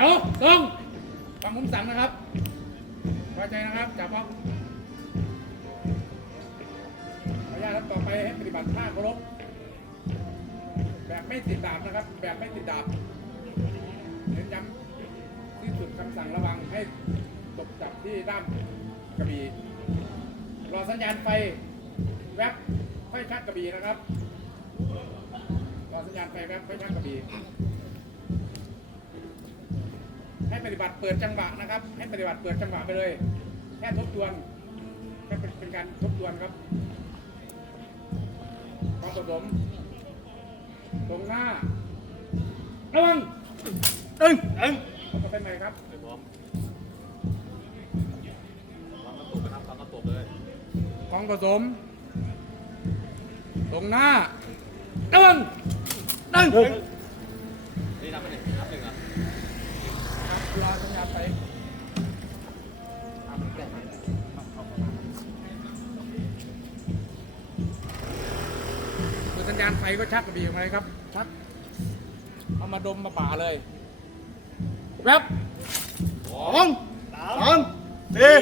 ดี๋ยวตรงฟังผมสั่งนะครับพอใจนะครับ จับป๊อกขออนุญาตครับต่อไปให้ปฏิบัติท่าเคารพแบบไม่ติดดาบนะครับ แบบไม่ติดดาบเน้นย้ำที่สุดคำสั่งระวังให้ตกจับที่ด้ามกระบี่รอสัญญาณไฟแวบค่อยชักกระบี่นะครับรอสัญญาณไฟแวบค่อยชักกระบี่ ให้ปฏิบัติเปิดจังหวะนะครับ ให้ปฏิบัติเปิดจังหวะไปเลยแค่ทบทวนแค่เป็นเป็นการทบทวนครับความผสมตรงหน้าระวังตึงตึงเอากลับไปใหม่ครับไปพร้อมวางกระตุกนะครับวางกระตุกเลยของผสม ตรงหน้าระวังตึงตึงนี่นับไปหนึ่งนับหนึ่ งอะครับรอสัญญาณไฟคือสัญญาณไฟก็ชักกระบี่ออกมาเลยครับ ชัก เอามาดมมาป่าเลยแวบสองสามสี่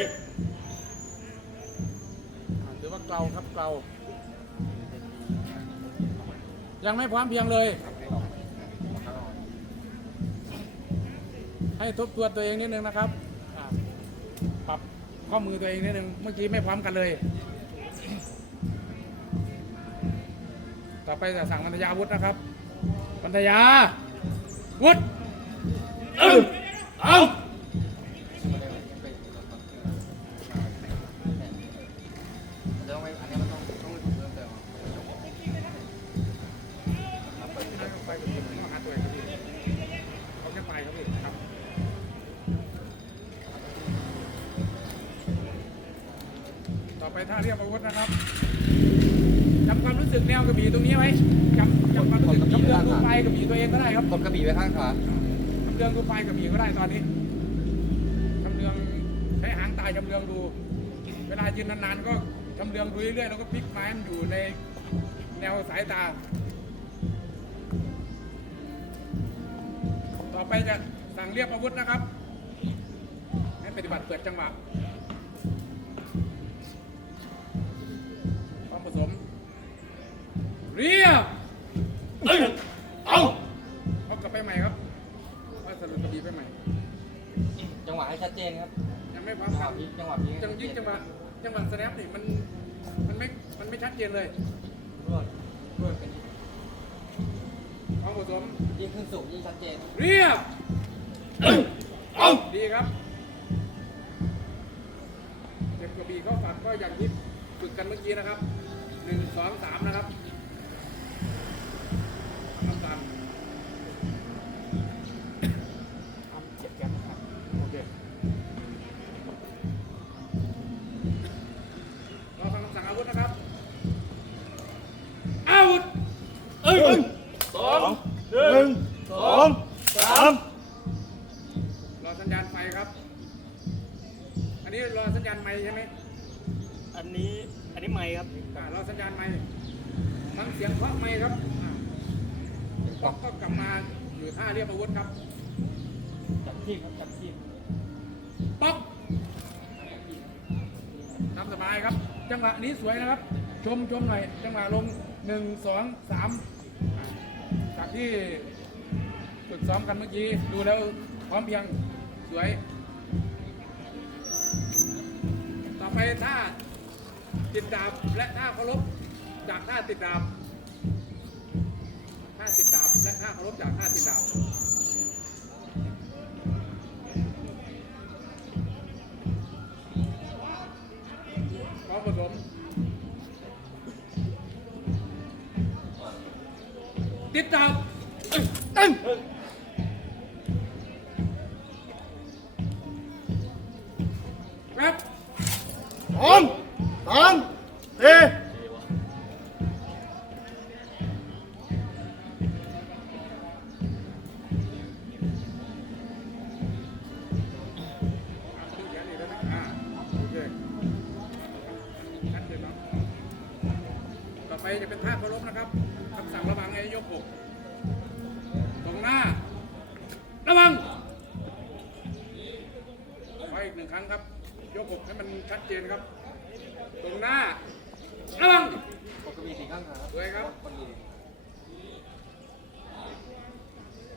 อ่าถือว่าเกลาครับเกลายังไม่พร้อมเพรียงเลย ให้ทบทวนตัวเองนิดนึงนะครับปรับข้อมือตัวเองนิดนึงเมื่อกี้ไม่พร้อมกันเลย ต่อไปจะสั่งพันธยาวุธนะครับพันธยาวุธเอ้าเอา จำจำความรู้สึกจำเรื่องดูไฟกระบี่ตัวเองก็ได้ครับกดกระบี่ไว้ข้างขวาจำเรืองดูไฟกับหมีก็ได้ตอนนี้จำเรืองใช้หางตายจำเรืองดู เวลายืนนานๆก็จำเรืองดูเรื่อยๆแล้วก็พลิกไม้มันอยู่ในแนวสายตา ต่อไปจะสั่งเรียบอาวุธนะครับ ให้ปฏิบัติเปิดจังหวะความผสม เรียบเอ้ยเอาเอากลับไปใหม่ครับว่าสรุปกระบี่ไปใหม่ จังหวะให้ชัดเจนครับ ยังไม่พร้อมจังหกัวะนพลิกจังหวะพลิกจังยิ่งจังหวะจังหวะสแนปนี่มันมันไม่มันไม่ชัดเจนเลยรวดรวดเป็นความผสมยิ่งขึ้นสูงยิ่งชัดเจน เรียบเอ้ยเอาดีครับเก็บกระบี่เข้าฝักก็อย่างที่ฝึกกันเมื่อกี้นะครับหนึ่งสองสามนะครับ สามรอสัญญาณไฟครับ อันนี้รอสัญญาณไม้ใช่ไหมอันนี้อันนี้ไม้ครับอ่ารอสัญญาณไม้ฟังเสียงเคาะไม้ครับอ่าป๊อกก็กลับมาอยู่ท่าเรียบอาวุธครับ จับที่ครับจับที่ป๊อกตามสบายครับ จังหวะนี้สวยนะครับ ชมชมหน่อย จังหวะลงหนึ่งสองสามอ่าจากที่ ฝึกซ้อมกันเมื่อกี้ดูแล้วพร้อมเพียงสวย ต่อไปท่าติดดาบและท่าเคารพจากท่าติดดาบท่าติดดาบและท่าเคารพจากท่าติดดาบพร้อมผสมติดดาบ ไปจะเป็นท่าเคารพนะครับคำสั่งระวังนายกหกตรงหน้า ระวังไปอีกหนึ่งครั้งครับ ยกหกให้มันชัดเจนครับ ตรงหน้า ระวังปกติสี่ข้างครับด้วยครับ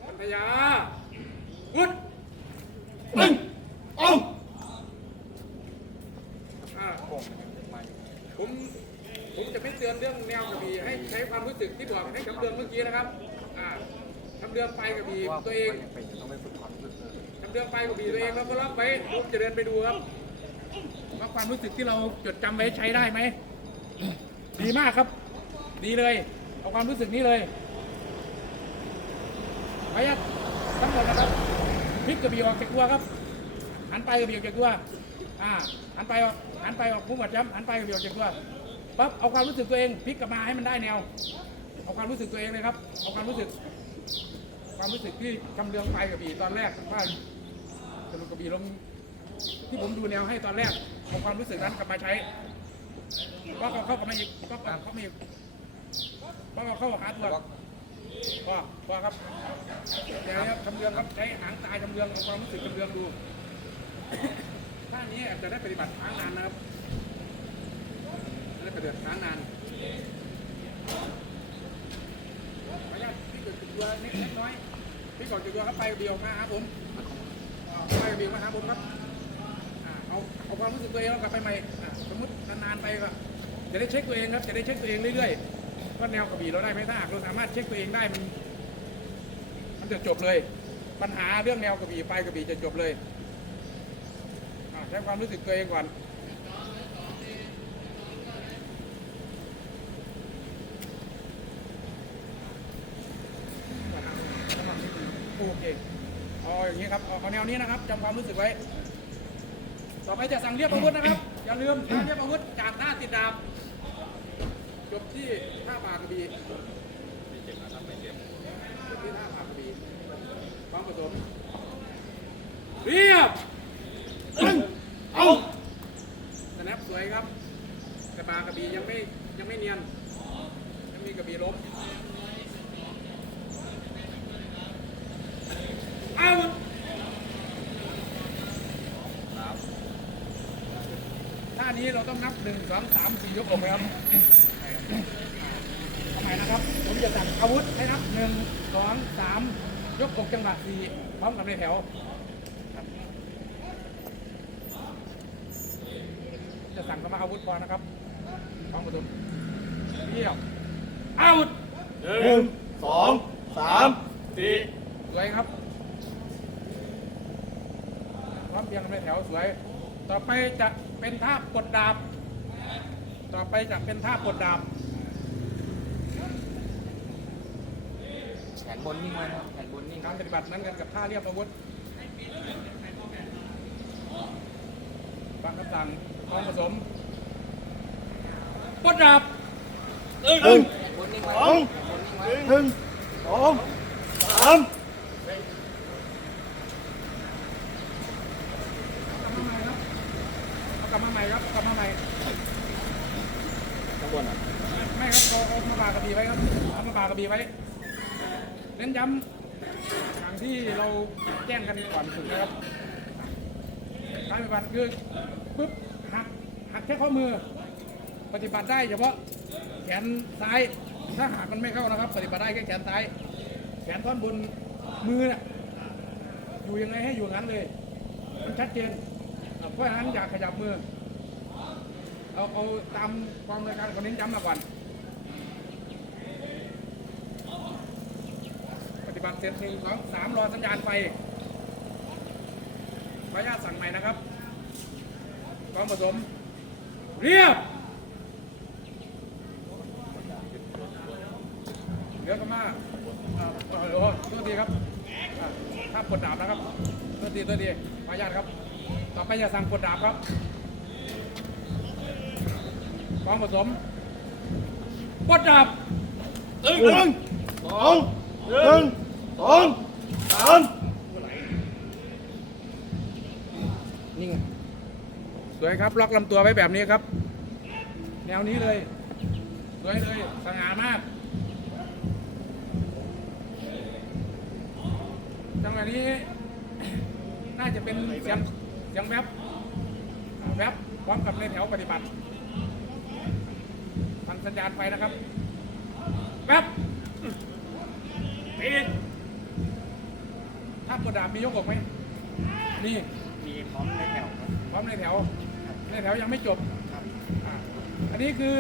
พัทยาพุทธ ช้ความรู้สึกที่บอกให้คำเตือนเมื่อกี้นะครับอ่าคำเตือนไปกระบี่ตัวเองเป็นต้องไปฝึกความรู้สึกคำเตือนไปกระบี่ตัวเองแล้วก็รับไว้ผมจะเดินไปดูครับว่าความรู้สึกที่เราจดจำไว้ใช้ได้ไหม ดีมากครับ ดีเลย เอาความรู้สึกนี้เลยไปยัดทั้งหมดนะครับพลิกกระบี่ออกจากตัวครับ หันไปกระบี่ออกจากตัว อ่า หันไปออก หันไปออกพุ่งหมดย้ำหันไปกระบี่ออกจากตัว ปั๊บเอาความรู้สึกตัวเองพลิกกลับมาให้มันได้แนว เอาความรู้สึกตัวเองเลยครับ เอาความรู้สึก ความรู้สึกที่คำเรืองไปกระบี่ตอนแรกว่าจะลงกระบี่ลงที่ผมดูแนวให้ตอนแรกเอาความรู้สึกนั้นกลับมาใช้ก็เข้าเข้ากับมาอีกก็เข้ามาอีกก็เข้าหาตัวพอพอครับเดี๋ยวนะครับคำเรืองครับใช้หางตายคำเรืองเอาความรู้สึกคำเรืองดูท่านี้อาจจะได้ปฏิบัติค้างนานนะครับ ได้ปฏิบัติค้านานขออนุญาตพี่เกิดจุดตัวเล็กน้อยพี่ก่อนจุดตัวครับไปเดียวมาหาผมไปเดียวมาหาผมครับเอาเอาความรู้สึกตัวเองแล้วกลับไปใหม่สมมตินานๆไปก็จะได้เช็คตัวเองครับจะได้เช็คตัวเองเรื่อยๆว่าแนวกระบี่เราได้ไหมถ้าหากเราสามารถเช็คตัวเองได้มันมันจะจบเลย ปัญหาเรื่องแนวกระบี่ไปกระบี่จะจบเลยใช้ความรู้สึกตัวเองก่อน โอเคเอาอย่างนี้ครับเอาเอาแนวนี้นะครับจำความรู้สึกไว้ ต่อไปจะสั่งเรียบอาวุธนะครับ อย่าลืมท่าเรียบอาวุธจากหน้าติดดาบจบที่ท่าปากกระบี่จบที่ท่าปากกระบี่ความผสมเรียบหนึ่งสองสแนปสวยครับแต่ปากกระบี่ยังไม่ยังไม่เนียนยังมีกระบี่ล้มเอา ท่านี้เราต้องนับหนึ่งสองสามสี่ยกออกไหมครับทำไมนะครับ ผมจะสั่งอาวุธให้นับหนึ่งสองสามยกหกจังหวะสี่พร้อมกับในแถวครับจะสั่งกำลังอาวุธพอนะครับพร้อมกับตุนเยี่ยมอาวุธหนึ่งสองสามสี่สวยครับ พร้อมเพียงกันในแถวสวย ต่อไปจะเป็นท่ากดดาบ ต่อไปจะเป็นท่ากดดาบ แขนบนนิ่งไว้นะครับแขนบนนิ่งการปฏิบัตินั้นกันกับท่าเรียบอาวุธฟังคำสั่งพร้อมผสมปดดาบหนึ่งแขนบนนิ่งไว้สองแขนบนนิ่งไว้หนึ่งสองสาม กลับมาใหม่ครับกลับมาใหม่ ข้างบนอะ ไม่ครับเราเอามาปากกระบี่ไว้ครับเอามาปากกระบี่ไว้ เน้นย้ำ อย่างที่เราแจ้งกันก่อนฝึกนะครับการปฏิบัติคือปุ๊บหักหักแค่ข้อมือ ปฏิบัติได้เฉพาะแขนซ้ายถ้าหากมันไม่เข้านะครับ ปฏิบัติได้แค่แขนซ้าย แขนท่อนบนมือเนี่ยอยู่ยังไงให้อยู่งนั้นเลย มันชัดเจนเพราะฉะนั้นอย่าขยับมือเอาเอาตามความรายการคนเน้นย้ำมาก่อน ปฏิบัติ เสร็จหนึ่งสองสามรอสัญญาณไฟขออนุญาตสั่งใหม่นะครับความผสม เรียบเดี๋ยก็มาอ่าต่อโอ้ตัวดีครับถ้ากดดาบนะครับตัวดีตัวดีขออนุญาตครับ ต่อไปอย่าสั่งกดดาบครับความผสมกดดาบหนึ่งสองหนึ่ง สองสามนิ่ไงสวยครับล็อกลำตัวไว้แบบนี้ครับ แนวนี้เลย สวยเลยสง่ามากจังหวะนี้ น่าจะเป็นเสียงเสียงแวบแวบพร้อมกับในแถวปฏิบัติฟังสัญญาณไฟนะครับแวบตี ถ้ากดดาบมียกอกไหมนี่มีพร้อมในแถวครับ พร้อมในแถว ในแถวยังไม่จบครับอ่าอันนี้คือ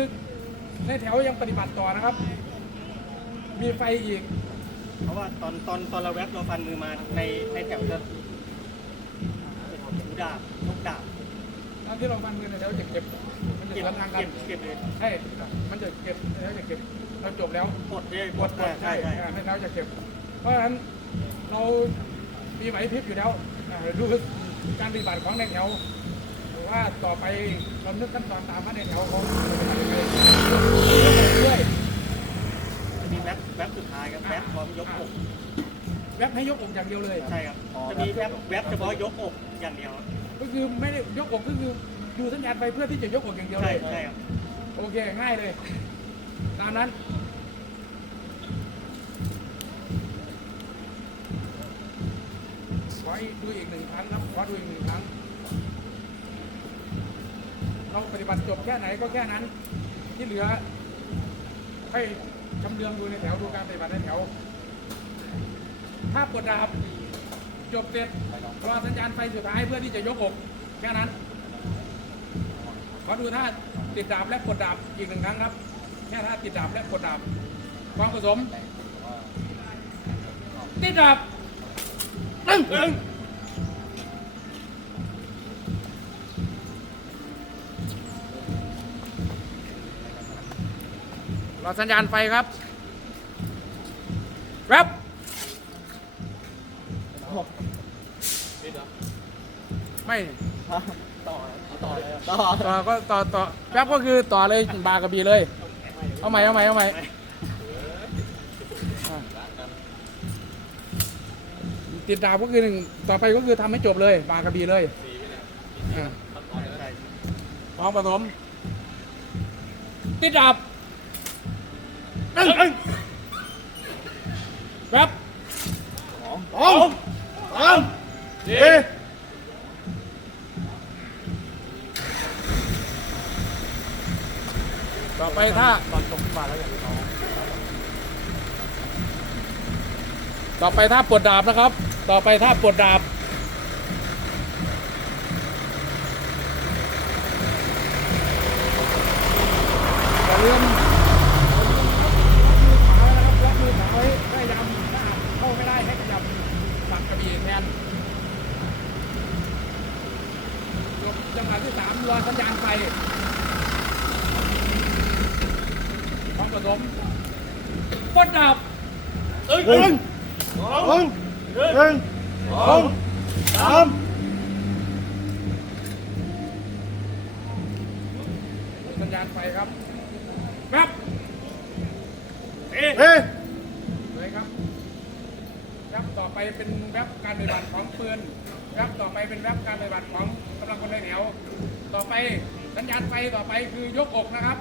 ในแถวยังปฏิบัติต่อนะครับ มีไฟอีก เพราะว่าตอนตอนตอนเราแวบเราฟันมือมาในในแถวจะถือดาบยกดาบตอนที่เราฟันมือในแถวจะเก็บมันจะเก็บสวนทางกันเก็บเก็บเลยใช่มันจะเก็บในแถวจะเก็บเราจบแล้วกดเลยกดกดใช่ใช่ใช่ในแถวจะเก็บ เพราะฉะนั้นเรา มีไหวพริบอยู่แล้วอ่าดูการปฏิบัติของในแถวว่าต่อไปเรานึกขั้นตอนตามว่าในแถวเขาด้วยจะมีแวบแวบสุดท้ายครับแวบพร้อมยกอกแวบให้ยกอกอย่างเดียวเลยใช่ครับจะมีแวบแวบเฉพาะยกอกอย่างเดียว ก็คือไม่ได้ยกอกก็คือดูสัญญาณไปเพื่อที่จะยกอกอย่างเดียวใช่เลยใช่ครับโอเคง่ายเลย ตามนั้น ขอให้ดูอีกหนึ่งครั้งครับขอดูอีกหนึ่งครั้ง เราปฏิบัติจบแค่ไหนก็แค่นั้น ที่เหลือให้ชำเลืองดูในแถวดูการปฏิบัติในแถว ถ้ากดดาบจบเสร็จรอสัญญาณไฟสุดท้ายเพื่อที่จะยกอกแค่นั้นขอดูท่าติดดาบและกดดาบอีกหนึ่งครั้งครับแค่ท่าติดดาบและกดดาบความผสมติดดาบ หนึ่งหนึ่งรอสัญญาณไฟครับแวบไม่ต่อต่อเลยต่อต่อก็ต่อต่อแป๊บก็คือต่อเลยบากระบีเลย เอาใหม่เอาใหม่เอาใหม่อะ ติดดาบก็คือหนึ่งต่อไปก็คือทำให้จบเลยบากระบีเลยอะพร้อมผสมติดดาบหนึ่งหนึ่งแป๊บสองสามสี่ต่อไปถ้าตอนตกมาแล้วอย่างนี้ต่อไปถ้าปวดดาบนะครับ ต่อไปถ้าปวดดาบ อย่าลืมล็อกมือขวานะครับล็อกมือขวาไว้พยายามถ้าเข้าไม่ได้ให้ขยับปักกระบี่แทนจบจังหวะที่สามรอสัญญาณไฟความผสมปวดดาบหนึ่งสอง หนึ่งสองสามสัญญาณไฟครับแป๊บเอ๊ะเฮ้เลยครับแป๊บต่อไปเป็นแป๊บการปฏิบัติของปืนแป๊บต่อไปเป็นแป๊บการปฏิบัติของกำลังคนในแถวต่อไปสัญญาณไฟต่อไปคือยกอกนะครับ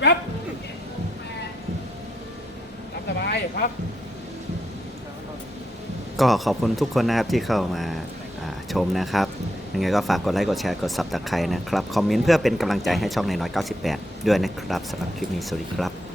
แป๊บตามสบายครับ ก็ขอบคุณทุกคนนะครับที่เข้ามาาชมนะครับยังไงก็ฝากกดไลค์กดแชร์กด subscribe นะครับ คอมเมนต์เพื่อเป็นกำลังใจให้ช่องในน้อย 98 ด้วยนะครับสำหรับคลิปนี้สวัสดีครับ